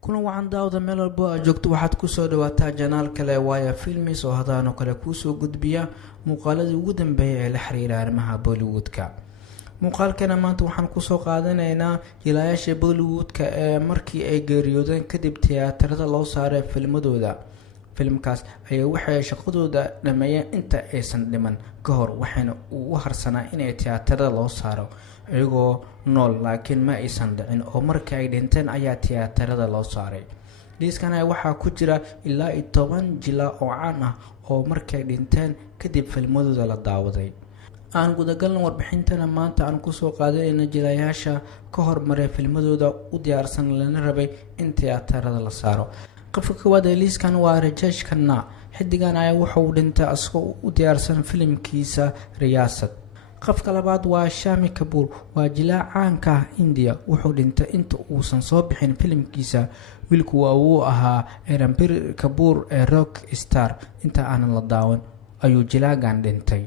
kuna wacan daawada meel walbo aad joogto waxaad kusoo dhawaataa janaal kale waaya filmis oo hadaan oo kale kuusoo gudbiya muuqaaladii ugu dambeeyay ee la xiriira arrimaha Bollywoodka. muuqaalkana maanta waxaan kusoo qaadanaynaa jilayaasha Bollywoodka ee markii ay geeriyoodeen kadib tiyaatarada loo saaray filmadooda. filimkaas ayaa waxay shaqadooda dhameeyeen inta aysan dhiman ka hor, waxayna u harsanaa inay tiyaatarada loo saaro iyagoo nool, laakiin ma aysan dhicin oo markii ay dhinteen ayaa tiyaatarada loo saaray. liiskan waxaa ku jira ilaa 10 jilaa oo caan ah oo markii ay dhinteen kadib filmadooda la daawaday. aan gudagalno warbixintana maanta aan kusoo qaadanayna jilayaasha ka hormaray filmadooda u diyaarsan lana rabay in tiyaatarada la saaro. qofka koowaad ee liiskan waa Rajesh Khanna. xidigan ayaa wuxuu dhintay asagoo u diyaarsan filimkiisa Riyaasad. qofka labaad waa Shami Kapoor, waa jilaa caanka ah India. wuxuu dhintay inta uusan soo bixin filimkiisa wiilku uu ahaa Ranbir Kapoor ee Rock Star. inta aanan la daawan ayuu jilaagan dhintay.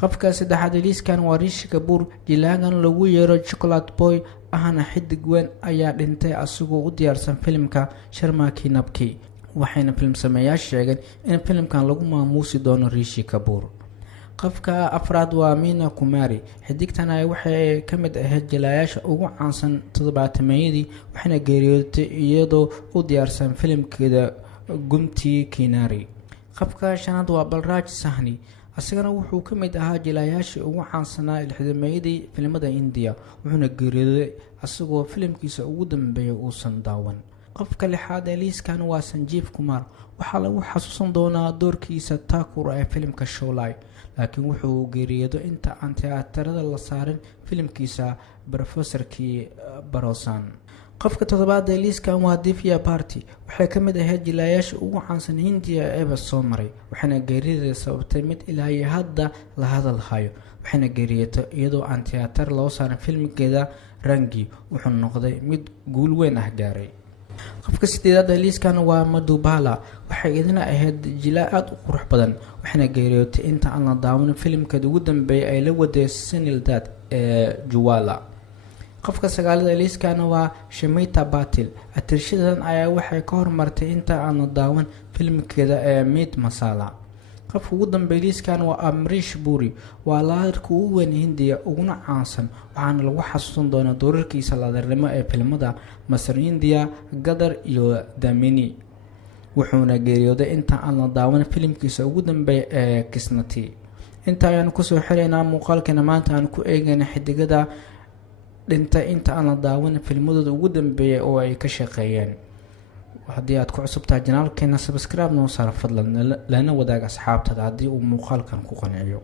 qofka saddexaad ee liiskan waa Rishi Kapoor. jilaagan lagu yeero Chocolate Boy ahna xidig weyn ayaa dhintay asagoo u diyaarsan filimka Sharma Ki Nabki, waxayna film sameeyaasha sheegeen in filimkan lagu maamuusi doono Rishi Kapoor. qofka afraad waa Meena Kumari. xidigtan waxay ka mid ahayd jilayaasha ugu caansan 70-meeyadii, waxayna geeriyootay iyadoo u diyaarsan filimkeeda Gumti Kinari. qofka shanaad waa Balraj Sahni. asagana wuxuu ka mid ahaa jilayaashii ugu caansanaa 60-meeyadii filimada India, wuxuuna geeriyooday asagoo filimkiisa ugu dambeeyay uusan daawan. qofka lixaad ee liiskan waa Sanjeev Kumar. waxaa lagu xasuusan doonaa doorkiisa Thakur ee filimka Sholay, laakiin wuxuu geeriyooday inta aan tiyaatarada la saarin filimkiisa Professorkii Barosan. qofka toddobaad ee liiskan waa Divya Bharti. waxay ka mid ahayd jilayaasha ugu caansan Hindiya ee soo maray, waxayna geerideeda sababtay mid ilaa iyo hadda la hadal hayo. waxayna geeriyootay iyadoo aan tiyaatar loo saarin filimkeeda Rangi, wuxuu noqday mid guul weyn ah gaaray. qofka sideedaad ee liiskan waa Madhubala. waxay idina ahayd jilaa aad u qurux badan, waxayna geeriyootay inta aan la daawan filimkeeda ugu dambeeyay ay la waday Sunil Dutt ee Jwala. qofka sagaalaad ee liiskan waa Shamita Patil. atirshadan ayaa waxay ka hormartay inta aan la daawan filimkeeda ee Meet Masala. qofka ugu dambeeyay liiskan waa Amrish Puri. waa laadarka ugu weyn Hindiya uguna caansan, waxaana lagu xasuusan doonaa doorarkiisa laadarnimo ee filimada Masar India, Gadar iyo Damini. wuxuuna geeriyooday inta aan la daawan filimkiisa ugu dambeeyay ee Kisnati. inta ayaan kusoo xiraynaa muuqaalkana maanta aan ku eegayna xidigada dhintay inta aan la daawan filmadooda ugu dambeeyay oo ay ka shaqeeyeen. haddii aad ku cusubtahay janaalkeena subscribe noo saar fadlan, lana wadaag asxaabtada haddii uu muuqaalkan ku qanciyo.